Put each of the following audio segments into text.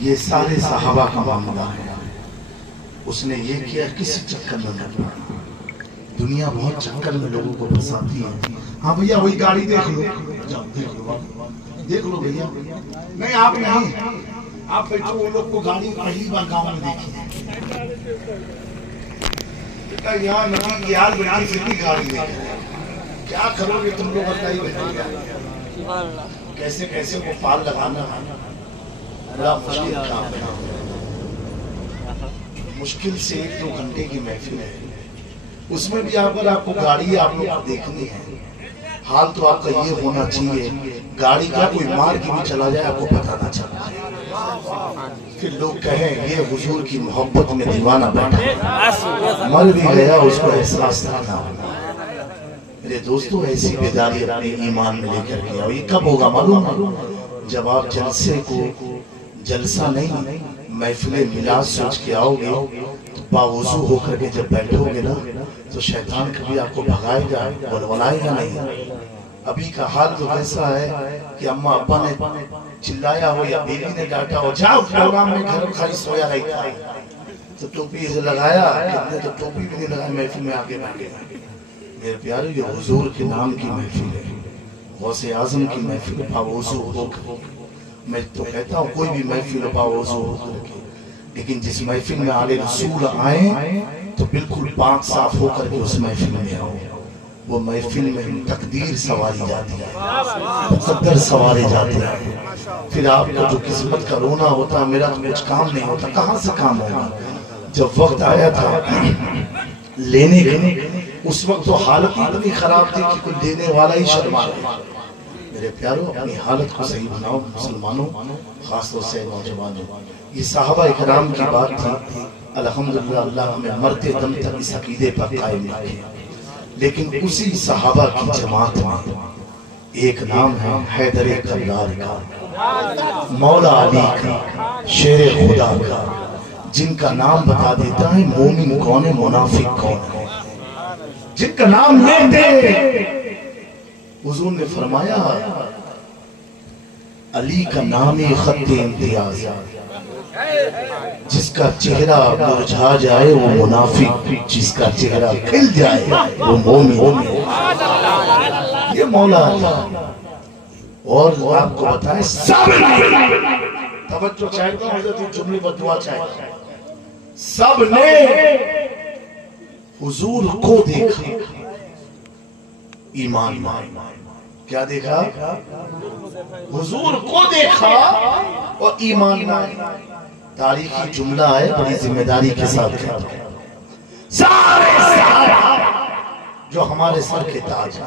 یہ سارے صحابہ کا معاملہ ہے. اس نے یہ کیا کسی چکر میں نہ پڑا. دنیا بہت چکر میں لوگوں کو پھنساتی ہے. ہاں بھیا وہی گاڑی دیکھ لو, جاؤ دیکھ لو بھیا. نہیں آپ نہیں, آپ بیٹھو. وہ لوگ کو گاڑی پہلی بار گاؤں میں دیکھی یہاں نبی کی حال بڑی فٹی گاڑی دیکھ. کیا کرو گے تم لوگ بتائیے. کیسے کیسے وہ پال لگانا بڑا مشکل کام ہے. مشکل سے 1-2 گھنٹے کی محفل ہے. اس میں بھی اگر آپ کو گاڑی آپ لوگ کو دیکھنی ہے, حال تو آپ کا یہ ہونا چاہیے گاڑی کا کوئی مار کے بھی چلا جائے آپ کو پتہ نہ چلا جائے. پھر لوگ کہیں یہ حضور کی محبت میں دیوانہ بیٹھا, مر بھی گیا اس کو احساس نہ. میرے دوستو ایسی بیداری اپنے ایمان میں لے کر کے آؤ. یہ کب ہوگا معلوم ہے؟ جب آپ جلسے کو جلسہ نہیں محفل میلاد سوچ کے آؤ گے تو باوضو ہو کر کے جب بیٹھو گے نا تو شیطان کبھی آپ کو بھگائے گا, بلولائے گا نہیں. ابھی کا حال تو ایسا ہے کہ اماں ابا نے چلایا ہو یا بیوی نے ڈانٹا ہو, جاؤ پروگرام میں گھر خالی سویا رہتا ہے, تو ٹوپی سے لگایا, کتنے تو ٹوپی بھی نہیں لگایا, محفل میں آگے بیٹھے. میرے پیارے یہ حضور کے نام کی محفل ہے, غوث اعظم کی محفل. باوضو ہو کر, میں تو کہتا ہوں کوئی بھی محفل باوضو ہو کر کے, لیکن جس محفل میں آل رسول آئیں تو بالکل پاک صاف ہو کر کے اس محفل میں آؤ. وہ محفل میں تقدیر سواری جاتی ہے, مقدر سوارے جاتے ہیں. پھر آپ کا جو قسمت کا رونا ہوتا ہے, میرا تو کچھ کام نہیں ہوتا, کہاں سے کام ہوگا. جب وقت آیا تھا لینے کا, اس وقت تو حالت اتنی خراب تھی کہ کوئی دینے والا ہی شرما رہا. میرے پیاروں اپنی حالت کو صحیح بناؤ مسلمانوں, خاص طور سے نوجوانوں. یہ صحابہ اکرام کی بات تھی. الحمدللہ اللہ ہمیں مرتے دم تک اس عقیدے پر قائم رکھے. لیکن اسی صحابہ کی جماعت میں ایک نام ہے حیدر کرار کا, مولا علی کا, شیر خدا کا, جن کا نام بتا دیتا ہے مومن کون ہے منافق کون ہے. جن کا نام لیتے حضور نے فرمایا علی کا نام خط امتیاز, جس کا چہرہ مرجھا جائے وہ منافق, جس کا چہرہ کھل جائے وہ مومن. یہ مولا علی. اور آپ کو بتائیں سب نے توجہ چاہتا ہوں, حضرت جملے بدعا چاہتا ہوں, سب نے حضور کو دیکھا, ایمان مان. کیا دیکھا؟ حضور کو دیکھا اور ایمان مان. تاریخی جملہ ہے, بڑی ذمہ داری کے ساتھ کہتا ہوں. سارے صحابہ جو ہمارے سر کے تاج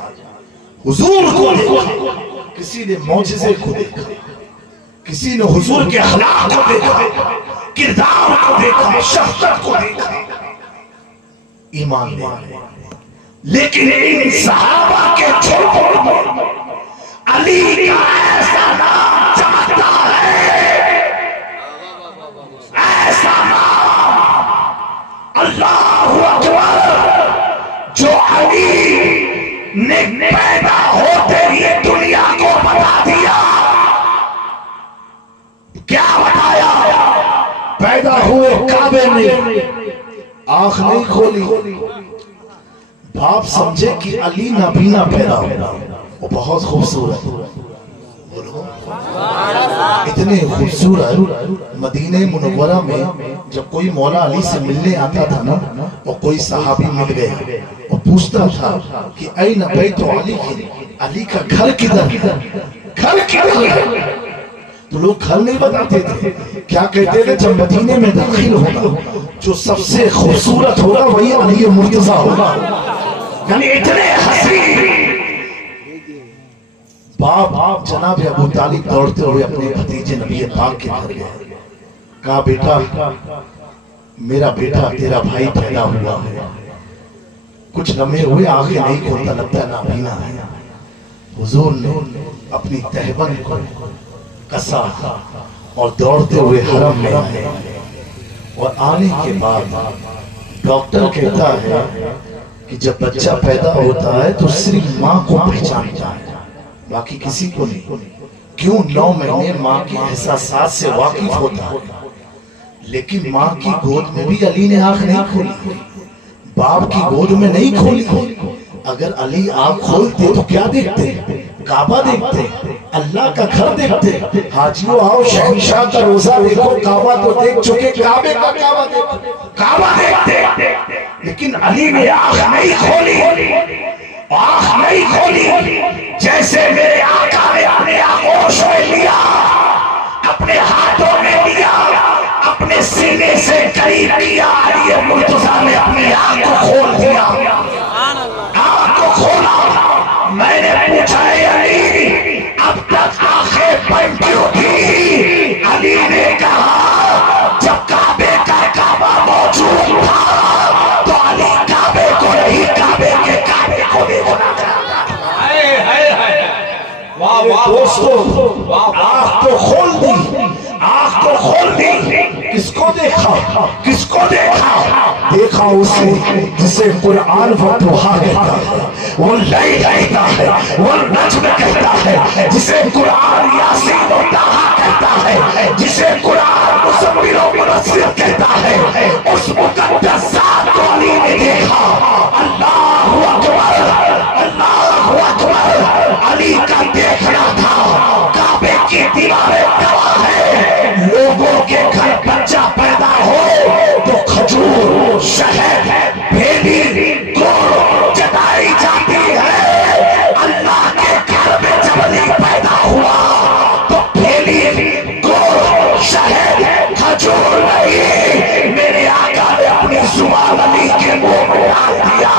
حضور کو دیکھا. کسی نے معجزے کو دیکھا, کسی نے حضور کے اخلاق کو دیکھا, کردار کو دیکھا, شخصیت کو دیکھا, ایمان لے. لیکن ان صحابہ کے چھوٹوں میں علی کا ایسا نام چمکتا ہے, ایسا نام اللہ اکبر, جو علی نے پیدا ہوتے ہی دنیا کو بتا دیا. کیا بتایا؟ پیدا ہوئے کعبے میں, آنکھ نہیں کھولی. باپ سمجھے کہ علی نابینا پیدا ہوگا, وہ بہت خوبصورت, اتنے خوبصورت. مدینہ منورہ میں جب کوئی مولا علی سے ملنے آتا تھا نا, اور کوئی صحابی مل گیا اور پوچھتا تھا کہ این بیت علی, علی کا گھر کدھر, گھر کدھر, تو لوگ گھر نہیں بتاتے تھے. کیا کہتے تھے؟ جب مدینے میں داخل ہوگا جو سب سے خوبصورت ہوگا وہی علی مرتضیٰ ہوگا. یعنی اتنے حسین. باپ جناب ابو طالب دوڑتے ہوئے اپنے بھتیجے نبی پاک کے گھر گئے. کہا بیٹا, میرا بیٹا تیرا بھائی پیدا ہوا ہے. کچھ لمحے ہوئے, آنکھیں نہیں کھولتا, لگتا ہے نابینا ہے. حضور نے اپنی تہبند کو کسا اور دوڑتے ہوئے حرم میں آئے. اور آنے کے بعد ڈاکٹر کہتا ہے کہ جب بچہ پیدا ہوتا ہے تو صرف ماں کو پہچانتا ہے, باقی کسی کو نہیں. کیوں 9 مہینے ماں کے احساسات سے واقف ہوتا ہے، لیکن ماں کی گود میں بھی علی نے آنکھ نہیں کھولی، باپ کی گود میں نہیں کھولی۔ اگر علی آنکھ کھولتے تو کیا دیکھتے؟ کعبہ دیکھتے، اللہ کا گھر دیکھتے۔ حاجیوں آؤ شہنشاہ کا روزہ دیکھو، کعبہ تو دیکھ چکے، کعبے کا کعبہ دیکھو، کعبہ دیکھتے، لیکن علی نے آنکھ نہیں کھولی، آنکھ نہیں کھولی۔ جیسے میرے آقا نے اپنے آغوش میں لیا، اپنے ہاتھوں میں لیا، اپنے سینے سے قریب کیا، علی مرتضیٰ نے اپنی آنکھ کو کھول دیا، آنکھ کو کھولا۔ میں نے پوچھا ہے علی اب تک آنکھیں بند کیوں تھی؟ علی نے کہا جب کعبے کا کعبہ موجود تھا تو علی کعبے کو نہیں، کعبے کے کعبے کو بھی ہونا چاہتا۔ دوستو آنکھ کو کھول دی، آنکھ کو کھول دی۔ کس کو دیکھا؟ کس کو دیکھا؟ دیکھا اسے جسے قرآن و دوحہ کہتا ہے، وہ لیل کہتا ہے، وہ نجم کہتا ہے، جسے قرآن یاسین و طٰہٰ کہتا ہے، جسے قرآن مزمل و مدثر کہتا ہے۔ اس مقدس ذات کو علی نے دیکھا۔ اللہ اکبر، اللہ اکبر۔ علی کا دیکھنا تھا، کعبے کی دیواریں گواہ ہے، لوگوں کے گھر بچہ پیدا ہو تو کھجور، شہد، بھیلی، گڑ جتائی جاتی ہے۔ اللہ کے گھر میں جب علی پیدا ہوا تو بھیلی، گڑ، شہد، کھجور نہیں، میرے آقا نے اپنی زبان علی کے منہ میں ڈال دیا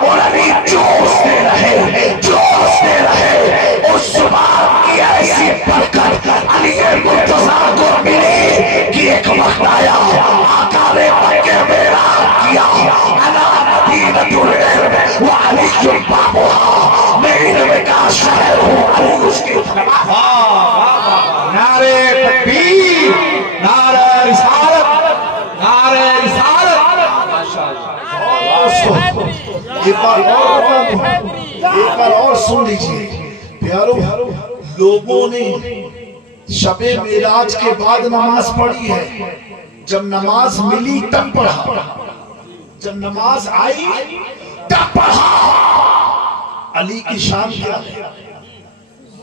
اور علی جوشتے رہے، جوشتے رہے۔ اس زبان کی ایسی برکت علی مرتضیٰ کو ملی کہ ایک وقت آیا آقا نے مکے میں اعلان کیا، انا مدینۃ العلم وعلی بابها، میں علم کا شہر ہوں، علی اس کی طرف۔ نعرہ تکبیر، نعرہ رسالت، نعرہ رسالت۔ ایک بار اور سن لیجئے پیارو، لوگوں نے شب معراج کے بعد نماز پڑھی ہے، جب نماز ملی تب پڑھا، جب نماز آئی تب پڑھا۔ علی کی شان کیا ہے؟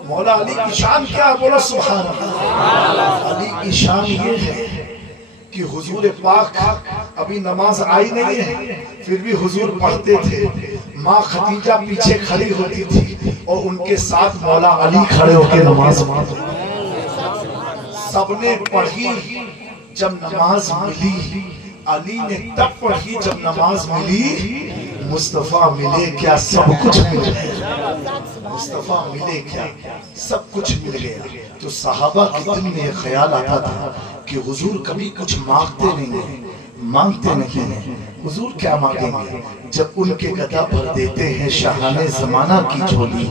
مولا علی کی شان کیا ہے؟ بولا سبحان اللہ۔ علی کی شان یہ ہے کہ حضور پاک ابھی نماز آئی نہیں ہے، پھر بھی حضور پڑھتے تھے، ماں خدیجہ پیچھے کھڑی ہوتی تھی اور ان کے ساتھ مولا علی کھڑے ہو کے نماز پڑھتے۔ سب نے پڑھی، جب نماز ملی علی نے تب پڑھی جب نماز ملی۔ مصطفیٰ ملے کیا سب کچھ مل گیا، مصطفیٰ ملے کیا سب کچھ مل گیا۔ تو صحابہ کے دل میں خیال آتا تھا کہ حضور کبھی کچھ مانگتے نہیں ہیں، مانگتے نہیں ہیں، حضور کیا مانگیں گے؟ جب ان کے گدا بھر دیتے ہیں شاہان زمانہ کی جھولی،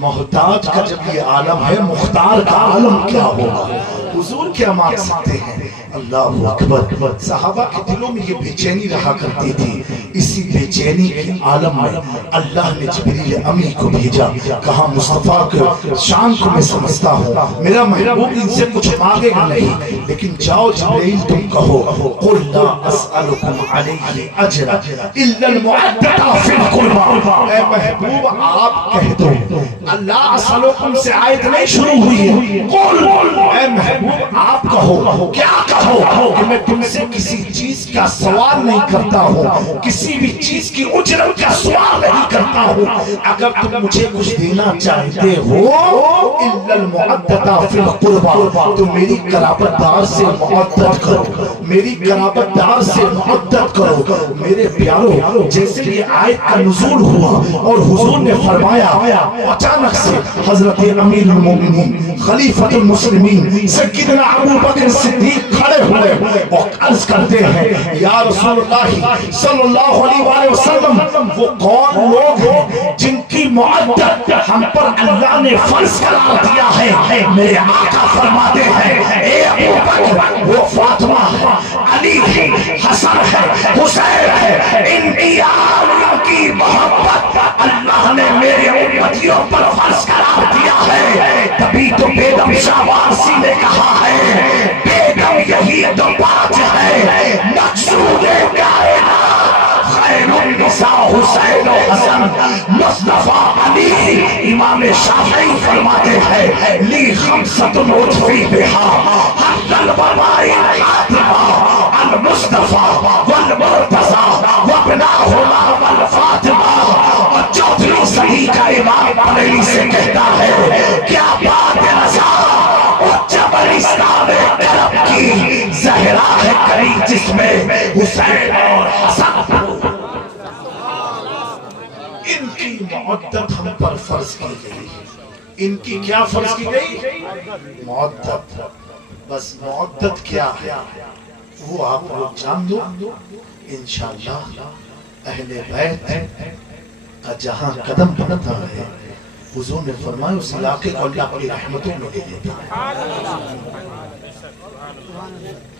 محتاج کا جب یہ عالم ہے مختار کا عالم کیا ہوگا؟ حضور کیا مانگ سکتے ہیں؟ اللہ اکبر۔ صحابہ کے دلوں میں یہ بے چینی رہا کرتی تھی، اسی بے چینی کے عالم میں اللہ نے جبریل امی کو بھیجا، کہا مصطفیٰ کے شان کو میں سمجھتا ہوں، میرا محبوب ان سے کچھ مانگے گا نہیں، لیکن جاؤ جبریل تم کہو قل لا اسألکم علیہ اجر الا المعدۃ فی القربى، اے محبوب آپ کہہ دو اللہ اسألکم سے آیت نہیں شروع ہوئی ہے، قل اے محبوب آپ کہو، کیا کہو کہ میں تم سے کسی چیز کا سوال نہیں کرتا ہوں، کسی بھی چیز کی اجرت کا سوال نہیں کرتا ہوں، اگر تم مجھے کچھ دینا چاہتے ہو الا المعدۃ فی القربى، تو میری قرابت دار سے معدت کرو، میری قرابت دار سے معدت کرو۔ میرے پیارو، جیسے یہ آیت کا نزول ہوا اور حضور نے فرمایا، اچانک سے حضرت امیر المومنین خلیفۃ المسلمین سیدنا ابو بکر صدیق کھڑے ہوئے اور عرض کرتے ہیں یا رسول اللہ صلی اللہ علیہ وآلہ وسلم، وہ کون لوگ ہیں جن کی معدت ہم پر اللہ نے فرض قرار دیا ہے؟ میرے آقا فرماتے ہیں اے ابو بکر، وہ فاطمہ ہے، علی ہے، حسن ہے، حسین ہے، ان کی آلیوں کی محبت اللہ نے میرے امتیوں پر فرض قرار دیا ہے۔ تبھی تو بیگم شاہ وارسی نے کہا ہے بیگم یہی تو بات ہے مقصود کائنات خیر النساء حسین و حسن مصطفیٰ علی۔ امام شافعی فرماتے ہیں لی خمسۃ لطفی بہا حق الوباء الخاتمہ المصطفیٰ والمرتضیٰ وابناہما والفاطمہ۔ اور چوتھویں صدی کا امام بریلوی سے کہتا ہے کیا بات رضا اور جبرستان کرم کی زہرا ہے کری جس میں حسین اور حسن۔ ان کی معدت ہم پر فرض کی گئی، ان کی کیا فرض کی گئی؟ معدت۔ بس معدت کیا ہے وہ آپ لوگ جان دو انشاءاللہ۔ اہل بیت کا جہاں قدم پڑتا ہے حضور نے فرمایا اس علاقے کو اللہ اپنی رحمتوں میں لے لیتا ہے۔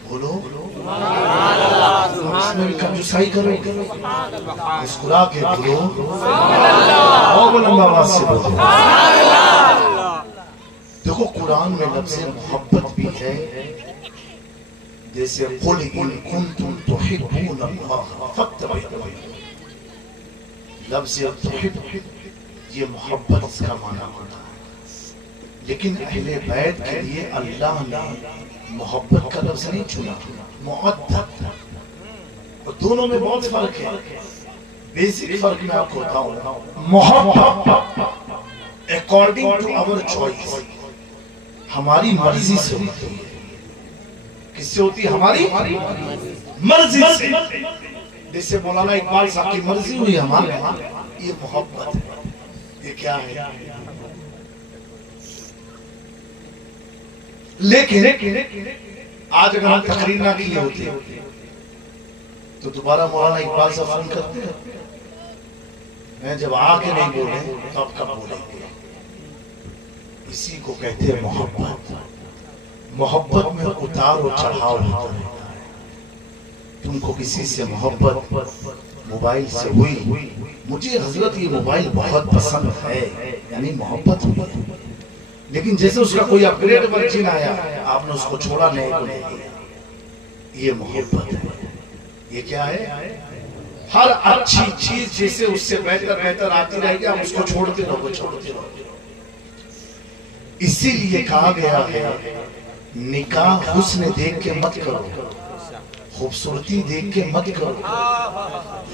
بولو اس میں بھی کنجوسائی کرو، مسکرا کے بولو، اور بلند آواز سے بولو۔ دیکھو قرآن میں لفظ محبت بھی ہے، جیسے قُلْ إِن كُنْتُمْ تُحِبُّونَ اللَّهَ فَاتَّبِعُونِي۔ لفظ تحب یہ محبت اس کا معنی ہوتا ہے، لیکن اہل بیت کے لیے اللہ نے محبت کا لفظ نہیں چنا، معدت۔ اور دونوں میں بہت فرق ہے، بیسک فرق میں آپ کو بتاؤں۔ محبت according to our choice، ہماری مرضی سے ہوتی ہے۔ کس سے ہوتی ہے؟ ہماری مرضی سے۔ جیسے مولانا اقبال صاحب کی مرضی ہوئی ہمارے ہاں، یہ محبت ہے۔ یہ کیا ہے؟ لیکن آج اگر ہم تقریر نہ کیے ہوتے تو دوبارہ مولانا اقبال صاحب فون کرتے ہیں، میں جب آ کے نہیں بولے تو اب کب بولیں گے؟ اسی کو کہتے ہیں محبت۔ محبت میں اتار و چڑھاؤ ہوتا ہے۔ تم کو کسی سے محبت موبائل سے ہوئی، مجھے حضرت یہ موبائل بہت پسند ہے، یعنی محبت ہوئی، لیکن جیسے اس کا کوئی اپگریڈ ورژن آیا آپ نے اس کو چھوڑا نہیں کو نہیں دیا، یہ محبت ہے۔ یہ کیا ہے؟ ہر اچھی چیز جیسے اس سے بہتر بہتر آتی رہے گی، آپ اس کو چھوڑتے رہو چھوڑتے رہو۔ اسی لیے کہا گیا ہے نکاح حسن دیکھ کے مت کرو، خوبصورتی دیکھ کے مت کرو،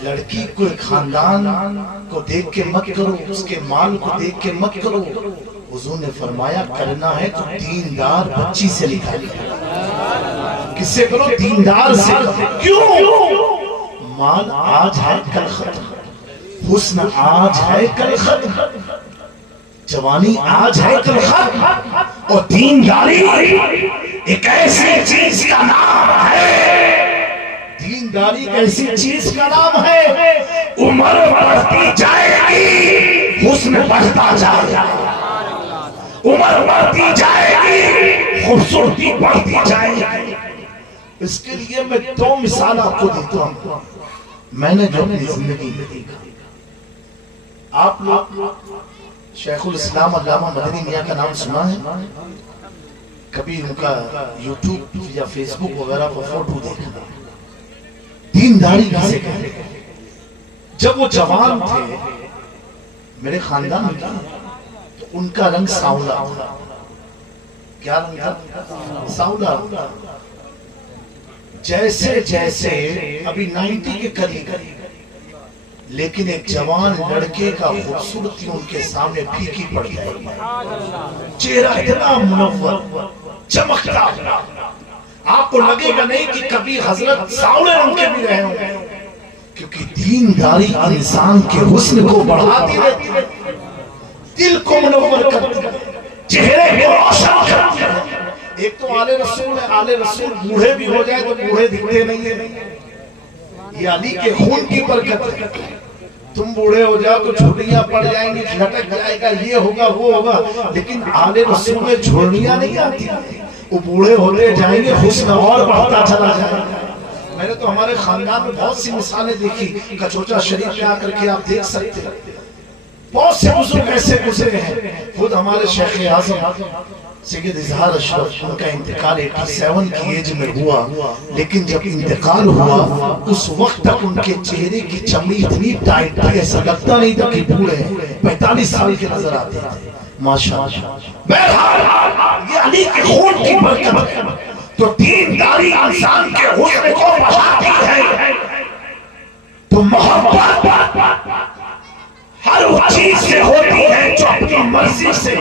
لڑکی کو خاندان کو دیکھ کے مت کرو، اس کے مال کو دیکھ کے مت کرو۔ حضور نے فرمایا کرنا ہے تو دیندار بچی سے نکاح کرو۔ کس سے کرو؟ دیندار سے۔ کیوں؟ مال آج ہے کل ختم، حسن آج ہے کل ختم، جوانی آج ہے کل ختم، اور دینداری ایک ایسی چیز کا نام ہے، دینداری ایسی چیز کا نام ہے عمر بڑھتی جائے گی حسن بڑھتا جائے گا، عمر بڑھتی جائے گی خوبصورتی بڑھتی جائے گی۔ اس کے لیے میں دو مثال آپ کو دیتا ہوں، میں نے جو اپنی زندگی میں دیکھا۔ آپ لوگ شیخ الاسلام علامہ مدنی میاں کا نام سنا ہے؟ کبھی ان کا یوٹیوب یا فیس بک وغیرہ پر فوٹو دیکھا؟ دینداری کسے کہتے ہیں؟ جب وہ جوان تھے میرے خاندان میں تو ان کا رنگ ساؤلا، کیا رنگ تھا؟ ساؤلا۔ جیسے جیسے ابھی 90 کے قریب، لیکن ایک جوان لڑکے کا خوبصورتی ان کے سامنے پھیکی پڑ جائے گی، چہرہ اتنا منور چمکتا، آپ کو لگے گا نہیں کہ کبھی حضرت ساؤلے رنگ کے بھی رہے ہوں، کیونکہ دینداری انسان کے حسن کو بڑھاتی رہتی ہے، دل کو منور کرتی ہے، چہرے کو روشن کرتی ہے۔ ایک تو آل رسول ہے، آل رسول بوڑھے بھی ہو جائے تو بوڑھے دکھتے نہیں ہیں، یہ علی کے خون کی برکت ہے۔ تم بوڑھے ہو جاؤ تو جھوڑیاں پڑ جائیں گی، لٹک جائے گا، یہ ہوگا وہ ہوگا، لیکن آل رسول میں جھوڑیاں نہیں آتی، وہ بوڑھے ہوتے جائیں گے حسن اور بڑھتا چلا جائے گا۔ میں نے تو ہمارے خاندان میں بہت سی مثالیں دیکھی، کچوچا شریف میں آ کر کے آپ دیکھ سکتے ہیں بہت سے بزرگ ایسے گزرے ہیں. خود ہمارے شیخ اعظم سید اظہار اشرف، ان کا انتقال 87 کی ایج میں ہوا، لیکن جب انتقال ہوا اس وقت تک ان کے چہرے کی چمڑی اتنی ٹائٹ تھی ایسا لگتا نہیں تھا کہ بوڑھے ہیں، 45 سال کے نظر آتے تھے ماشاءاللہ. بہرحال یہ علی کے خون کی برکت ہے. تو دینداری انسان کے حسن کو بڑھاتی ہے. تو محبت ہر اس چیز سے ہوتی ہے جو اپنی مرضی سے.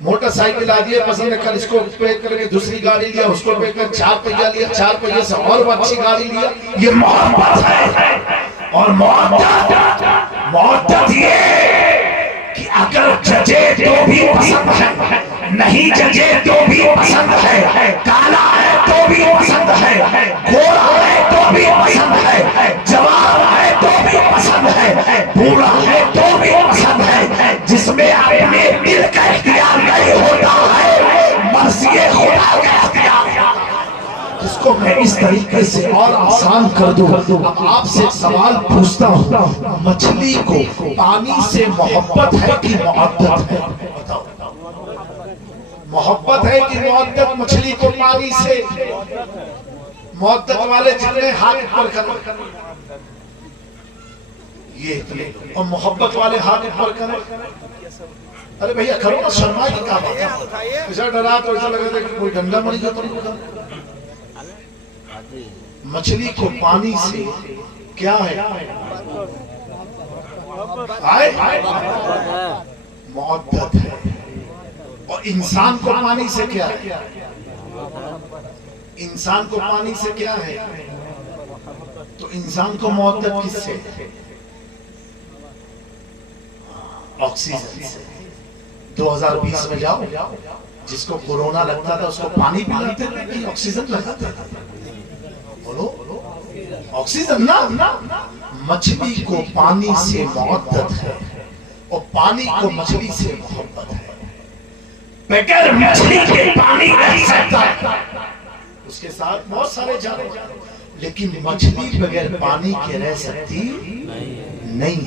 موٹر سائیکل آدھی ہے پسند ہے، کل اس کو پے کر کے دوسری گاڑی لیا، اس کو پے کر 4 پہیہ لیا، 4 پہیہ سے اور وہ اچھی گاڑی لیا. یہ محبت ہے. اور محبت یہ کہ اگر ججے تو بھی پسند ہے، نہیں ججے تو بھی پسند ہے، کالا ہے تو بھی پسند ہے، گورا ہے تو بھی پسند ہے، جوان ہے تو بھی پسند ہے، بوڑھا ہے تو بھی پسند ہے. جس میں اپنے دل کا اختیار نہیں ہوتا ہے، مرضی خدا کا اختیار. جس کو میں اس طریقے سے اور آسان کر دوں. اب آپ سے ایک سوال پوچھتا ہوں، مچھلی کو پانی سے محبت ہے کہ معدت ہے؟ بتاؤ. محبت ہے کہ معدت مچھلی کو پانی سے؟ معدت والے جتنے ہاتھ پر کریں یہ، اور محبت والے ہاتھ پر کریں. ارے بھئیہ کرو نا، شرما کی کہا بات ہے. اسے ڈرا تو ایسا لگا تھا کہ کوئی گنگا مری کا تو نہیں ہوگا. مچھلی کو پانی سے کیا ہے؟ معدت ہے. اور انسان کو پانی سے کیا ہے؟ انسان کو پانی سے کیا ہے؟ تو انسان کو معدت کس سے؟ آکسیجن سے. 2020 میں جاؤ، جس کو کورونا لگتا تھا اس کو پانی پلاتے تھے کہ آکسیجن لگاتے تھے؟ بولو آکسیجن نا. مچھلی کو پانی سے معدت ہے اور پانی کو مچھلی سے محبت ہے. بغیر مچھلی کے پانی رہ سکتا ہے، اس کے ساتھ بہت سارے جانور، لیکن مچھلی بغیر پانی کے رہ سکتی نہیں.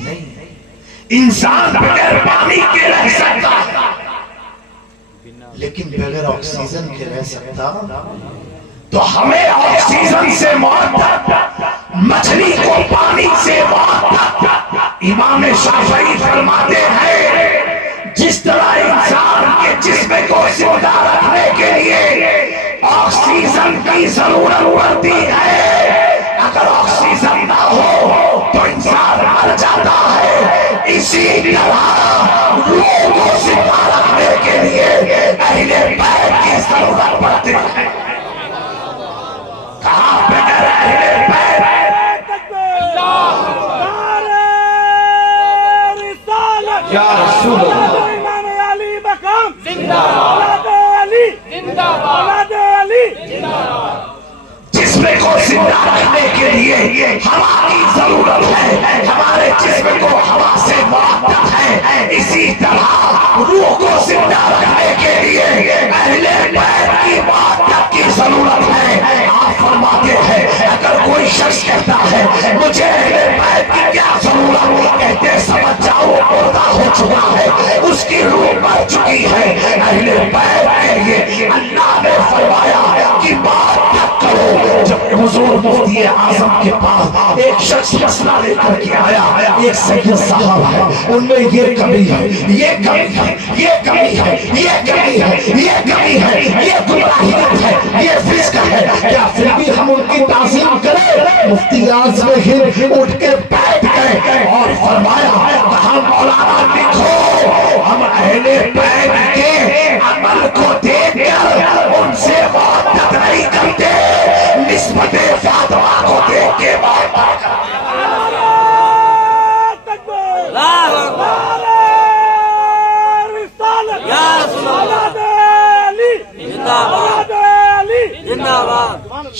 انسان بغیر پانی کے رہ سکتا ہے لیکن بغیر آکسیجن کے رہ سکتا. تو ہمیں آکسیجن سے محبت، مچھلی کو پانی سے محبت. امام شافعی فرماتے ہیں جس طرح انسان کے جسم کو زندہ رکھنے کے لیے آکسیجن کی ضرورت پڑتی ہے، اگر آکسیجن نہ ہو تو انسان مر جاتا ہے، اسی طرح روح کو زندہ رکھنے کے لیے اہل بیت کی ضرورت پڑتی ہے. کہاں بغیر اہل بیت؟ یا رسول اللہ جسم کو زندہ رکھنے کے لیے ہوا کی ضرورت ہے، ہمارے جسم کو ہوا سے محبت ہے، اسی طرح روح کو زندہ رکھنے کے لیے اہل بیت کی محبت کی ضرورت ہے. آپ فرماتے ہیں اگر کوئی شخص کہتا ہے مجھے اہل بیت کی کیا ضرورت، کہتے سمجھ جاؤ مردہ ہو چکا ہے، اس کی روح مر چکی ہے. اہل بیت کے لیے اللہ نے فرمایا کہ محبت کرو. جب حضور مفتی اعظم کے پاس ایک شخص مسئلہ لے کر کے آیا، ایک سید صاحب ہے، ان میں یہ کمی ہے، یہ کمی ہے، یہ کمی ہے، یہ کمی ہے، یہ کمی ہے، یہ گمراہیت ہے، یہ فسق ہے، کیا پھر بھی ہم ان کی تعظیم کریں؟ مفتی اعظم ہند اٹھ کے بیٹھ گئے اور فرمایا کہا مولانا لکھو ہم اہل بیت کے عمل کو دیکھ کر ان سے محبت نہیں کرتے، نسبت فاطمہ کو دیکھ کے محبت کرتے.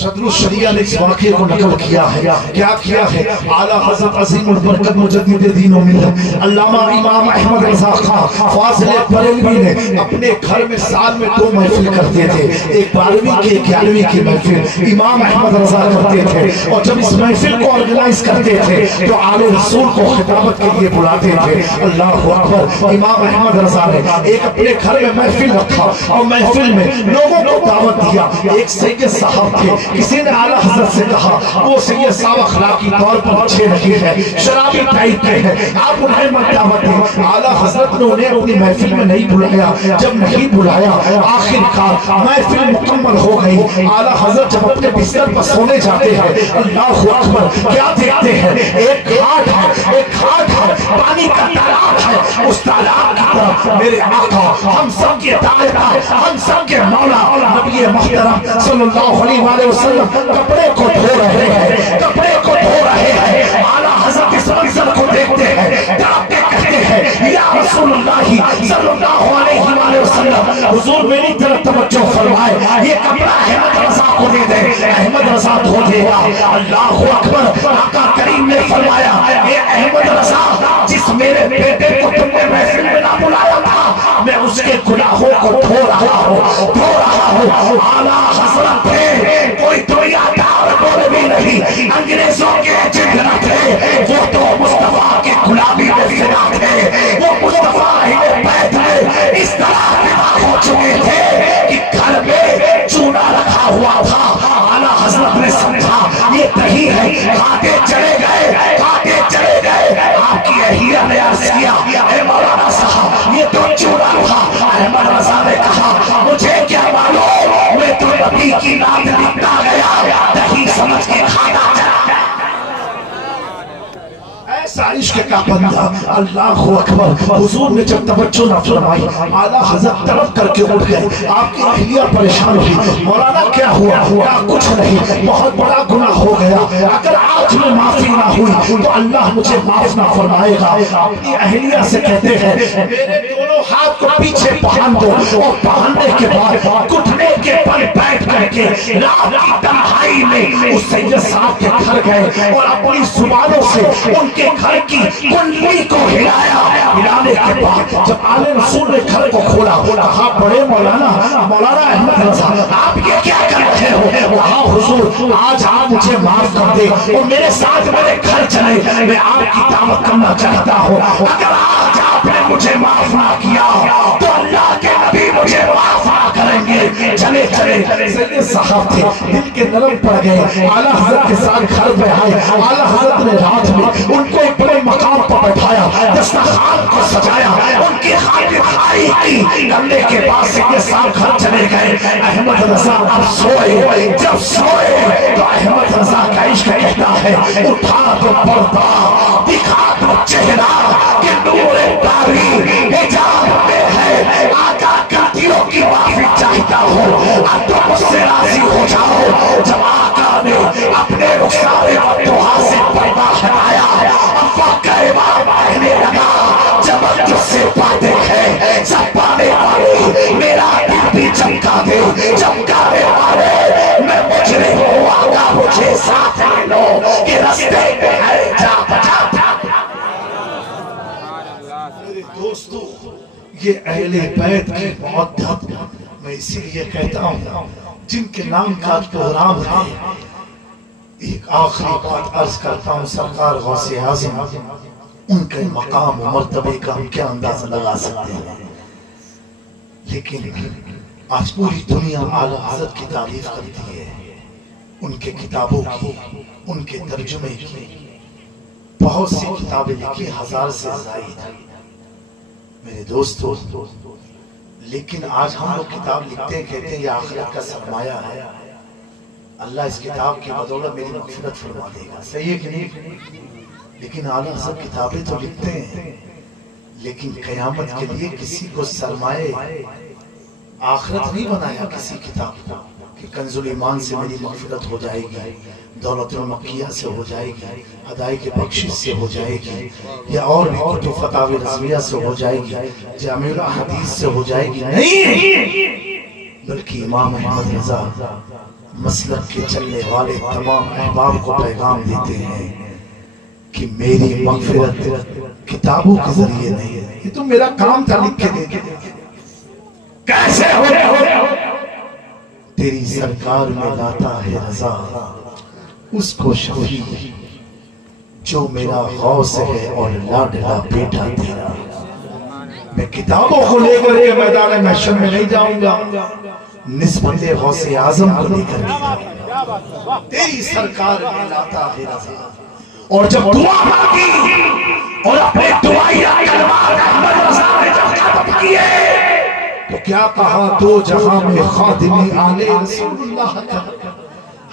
صدر الشریعہ نے اس واقعے کو نقل کیا ہے. کیا کیا ہے؟ اعلیٰ حضرت عظیم البرکت مجدد دین و ملت علامہ امام احمد رضا خان فاضل بریلوی نے اپنے گھر میں سال میں 2 محفل کرتے تھے. ایک 12ویں کی 11ویں کی محفل امام احمد رضا کرتے تھے. اور جب اس محفل کو آرگنائز کرتے تھے تو آل رسول کو خطابت کے لیے بلاتے تھے. اللہ اکبر. امام احمد رضا نے ایک اپنے گھر میں محفل رکھا اور محفل میں لوگوں کو دعوت دیا. ایک سید صاحب تھے, کسی نے اعلیٰ حضرت سے کہا وہ سید صاحب اخلاقی طور پر اچھے نہیں ہے, شرابی ٹائپ کے ہیں, آپ انہیں مت دعوت دیں. اعلیٰ حضرت نے انہیں اپنی محفل میں نہیں بلایا. جب نہیں بلایا آخر کار محفل مکمل ہو گئی. اعلیٰ حضرت جب اپنے بستر پر سونے جاتے ہیں اللہ اکبر کیا دیکھتے ہیں؟ ایک گھاٹ ہے, ایک گھاٹ ہے, پانی کا تالاب ہے. اس تالاب کی طرف میرے آقا ہم سب کے دائرہ, ہم سب کے مولا نبی محترم صلی اللہ علیہ وسلم کپڑے کو دھو رہے ہیں, کپڑے کو دھو رہے ہیں. اعلیٰ حضرت اس منظر کو دیکھتے ہیں, ڈرتے کہتے ہیں یا رسول اللہ صلی اللہ علیہ وسلم حضور میری طرف توجہ فرمائے, یہ کپڑا احمد رضا کو دے دے, احمد رضا دھو دے گا. اللہ اکبر. آقا کریم نے فرمایا اے احمد رضا جس میرے بیٹے کو تم نے محفل میں نہ بلایا تھا میں اس کے گناہوں کو دھو رہا ہوں, دھو رہا ہوں. اعلیٰ حضرت تھے, کوئی دنیا دار بول بھی نہیں, انگریزوں کے ایجنٹ نہ تھے, وہ تو مصطفیٰ کے غلامی میں فنا تھے. وہ مصطفیٰ ہی بیت میں اس طرح فنا ہو چکے تھے کہ گھر میں چونا رکھا ہوا تھا. اعلیٰ حضرت نے سمجھا یہ دہی ہے, کھاتے چلے گئے, کھاتے چلے گئے. آپ کی اہلیہ نے عرض کیا اے مولانا صاحب یہ تو چونا تھا. احمد رضا نے کہا مجھے کیا معلوم, میں تو نبی کی نام لکھتا گیا, دہی سمجھ کے کھانا چلا. ایسا عشق کا بندہ. اللہ اکبر. حضور نے جب توجہ نہ فرمائی اعلیٰ حضرت طرف کر کے اٹھ گئے. آپ کی اہلیہ پریشان ہوئی, مولانا کیا ہوا؟ کچھ نہیں, بہت بڑا گناہ ہو گیا, اگر آج میں معافی نہ ہوئی تو اللہ مجھے معاف نہ فرمائے گا. اپنی اہلیہ سے کہتے ہیں میرے دونوں ہاتھ کو پیچھے پہن دو, اور پہننے کے بعد گھٹنے کے بل بیٹھ کر کے رات کی تنہائی میں اس سید صاحب کے گھر گئے اور اپنی زبانوں سے ان کے گھر کی کنڈلی کو ہلایا. ہلانے کے بعد جب آل رسول نے گھر کو کھولا کہا بڑے مولانا, مولانا احمد رضا آپ یہ کیا کر رہے ہو؟ کہا حضور آج آپ مجھے معاف کر دے اور میرے ساتھ میرے گھر چلے, میں آپ کی دعوت کرنا چاہتا ہوں. اگر آج آپ نے مجھے معاف نہ کیا تو اللہ کے نبی مجھے معاف نہ کریں گے. چلے چلے سید صاحب تھے, دل کے نرم پڑ گئے. اعلیٰ حضرت کے ساتھ گھر پہ آئے. اعلیٰ حضرت نے رات میں ان کو ایک بڑے مقام پر بٹھایا, دسترخوان کو سجایا, ان کی خاطرداری کی. کرنے کے بعد سید صاحب گھر چلے گئے. احمد رضا اب سوئے, جب سوئے تو احمد رضا کا عشق کہتا ہے اٹھا تو پردہ, دکھا تو چہرہ کہ نور داری حجاب میں ہے. آقا کا دلوں کی معافی چاہتا ہوں, اب تو مجھ سے راضی ہو جاؤ. جب آقا نے اپنے رخسار فتوحا سے پردہ ہٹایا اب وقت کا امام کہنے لگا جب تجھ سے باتیں ہیں سب پانے والے میرا دل بھی چمکا دے, چمکانے والے میں مجرم ہوں. آقا مجھے ساتھ لے لو کہ رستے میں ہے جا بجا. میرے دوستو یہ اہل بیت کی محبت میں اسی لیے کہتا ہوں جن کے نام کا پروگرام ہے. ایک آخری بات عرض کرتا ہوں, سرکار غوث اعظم ان کے مقام و مرتبے کا ہم کیا اندازہ لگا سکتے ہیں, لیکن آج پوری دنیا اعلیٰ حضرت کی تعریف کرتی ہے, ان کے کتابوں کی, ان کے ترجمے کی. بہت سی کتابیں لکھی, 1000 سے زائد میرے دوستو, لیکن آج ہم لوگ کتاب لکھتے ہیں کہتے ہیں یہ آخرت کا سرمایہ ہے, اللہ اس کتاب کی بدولت میری مغفرت فرما دے گا. صحیح ہے کہ نہیں؟ لیکن اعلیٰ حضرت کتابیں تو لکھتے ہیں, لیکن قیامت کے لیے کسی کو سرمایہ آخرت نہیں بنایا کسی کتاب کو کہ کنز الایمان سے میری مغفرت ہو جائے گی, دولت المکیہ سے ہو جائے گی, ادائیگِ بخشش سے ہو جائے گی, یا اور بھی کتب فتاوی رضویہ سے ہو جائے گی, جامع الحدیث سے ہو جائے گی. نہیں, بلکہ امام احمد رضا مسلک کے چلنے والے تمام احباب کو پیغام دیتے ہیں کہ میری مغفرت کتابوں کے ذریعے نہیں ہے، یہ تو میرا کام تھا لکھ کے دے دے، کیسے ہو تیری سرکار میں لاتا ہے رضا اس کو شفیع جو میرا غوث ہے اور لاڈلا بیٹا تیرا۔ میں کتابوں کو لے کر کے میدان محشر میں نہیں جاؤں گا، نسبت غوث اعظم کو لے کر کے تیری سرکار میں لاتا ہے رضا۔ اور جب دعا مانگی اور اپنے دعائیہ کلمات احمد رضا نے جب ختم کیے تو کیا کہا؟ دو جہاں میں خادم آل رسول اللہ کا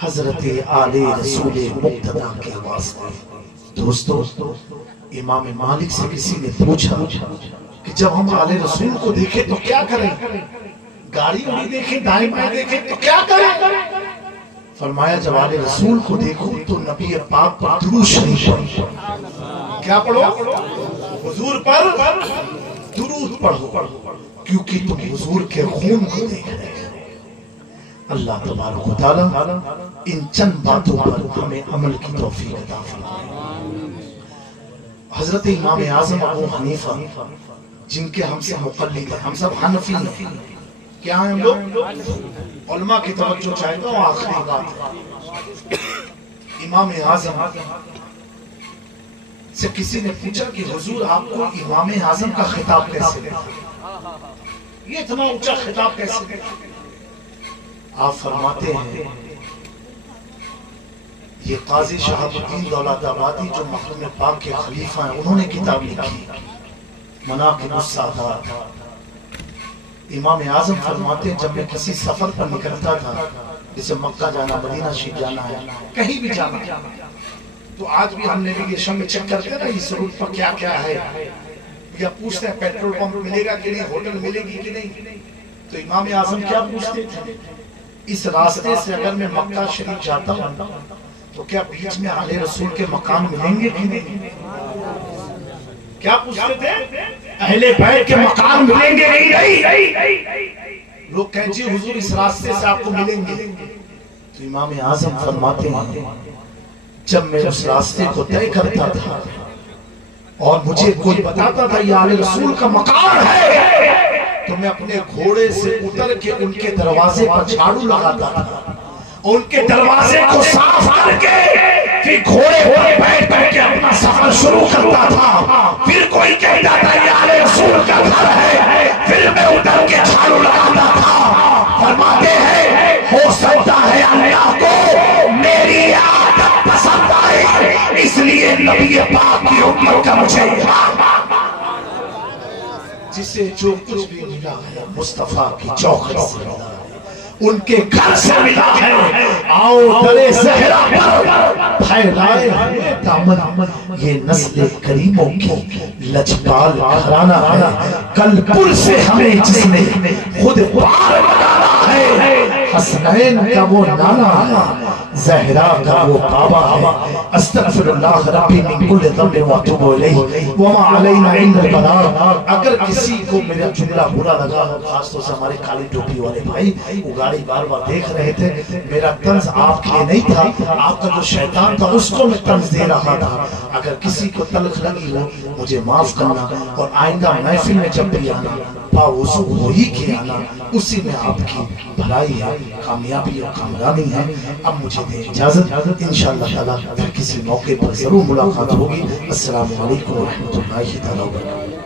حضرت آل رسول مقتدی کے واسطے۔ دوستو امام مالک سے کسی نے پوچھا کہ جب ہم آل رسول کو دیکھیں تو کیا کریں؟ گاڑی میں دیکھیں، دائیں بائیں دیکھیں تو کیا کریں؟ فرمایا جب آل رسول کو دیکھو تو نبی پاک پر درود شریف پڑھو۔ کیا پڑھو؟ حضور پر درود پڑھو، کیونکہ تم حضور کے خون کو دیکھ رہے ہو۔ اللہ تبارک و تعالی ان چند باتوں پر ہمیں عمل کی توفیق عطا فرمائے۔ حضرت امام اعظم ابو حنیفہ جن کے ہم سے مقلد ہیں، ہم سب حنفی ہیں، کیا ہیں ہم لوگ؟ علماء کی توجہ چاہے تو آخری بات ہے۔ امام اعظم سے کسی نے پوچھا کہ حضور آپ کو امام اعظم کا خطاب کیسے ملا؟ یہ اتنا اونچا خطاب کیسے ملا؟ آپ فرماتے ہیں یہ قاضی شہاب الدین دولت آبادی جو مخدوم پاک کے خلیفہ ہیں، انہوں نے کتاب لکھی مناقب السادات۔ امام اعظم فرماتے ہیں جب میں کسی سفر پر نکلتا تھا، جسے مکہ جانا، مدینہ شریف جانا ہے، کہیں بھی جانا ہے، تو آج بھی ہم نیویگیشن میں چیک کرتے ہیں نا اس روٹ پر کیا کیا ہے، یا پوچھتے ہیں پیٹرول پمپ ملے گا کہ نہیں، ہوٹل ملے گی کہ نہیں، تو امام اعظم کیا پوچھتے تھے؟ اس راستے سے اگر میں مکہ شریف جاتا ہوں تو کیا بیچ میں آل رسول کے مکان ملیں گے کہ نہیں؟ کیا پوچھتے تھے؟ اہل بیت کے مکان ملیں گے نہیں؟ لوگ کہیں جی حضور اس راستے سے آپ کو ملیں گے، تو امام اعظم فرماتے ہیں جب میں اس راستے کو طے کرتا تھا اور مجھے کوئی بتاتا تھا یہ آل رسول کا مکان ہے، تو میں اپنے گھوڑے سے اتر کے ان کے دروازے پر جھاڑو لگاتا تھا، ان کے دروازے کو صاف کر کے پھر گھوڑے پر بیٹھ کر کے اپنا سفر شروع کرتا تھا۔ پھر کوئی کہتا تھا یہ آل رسول کا گھر ہے، پھر میں اتر کے جھاڑو لگاتا تھا۔ فرماتے ہیں ہو سکتا ہے اللہ کو میری عادت پسند آئے، اس لیے نبی پاک کی امت کا مجھے جسے جو کچھ بھی ملا ہے مصطفیٰ کی چوکھٹ سے ملا ہے، ان کے گھر سے ملا ہے۔ آؤ درِ زہرا پر پھیلائے ہوئے دامن، یہ نسل کریموں کی لجپال گھرانہ ہے، کل پل سے ہمیں جس نے خود پار لگانا ہے، حسنین کا وہ نانا ہے، زہرا کا وہ بابا ہے، استغفر اللہ ربی من کل ذنب واتوب الیہ وما علینا الا البلاغ۔ اگر کسی کو میرا جملہ برا لگا ہو، خاص طور سے ہمارے کالی ٹوپی والے بھائی، وہ گاڑی بار بار دیکھ رہے تھے، میرا طنز آپ کے لیے نہیں تھا، آپ کا جو شیطان تھا اس کو میں طنز دے رہا تھا۔ اگر کسی کو تلخ لگی ہو مجھے معاف کرنا، اور آئندہ محفل میں جب بھی آنا باوضو وہی کے آنا، اسی میں آپ کی بھلائی ہے، کامیابی اور کامرانی ہے۔ اب مجھے دیں اجازت، انشاءاللہ تعالیٰ پھر کسی موقع پر ضرور ملاقات ہوگی۔ السلام علیکم ورحمۃ اللہ تعالیٰ وبرکاتہ۔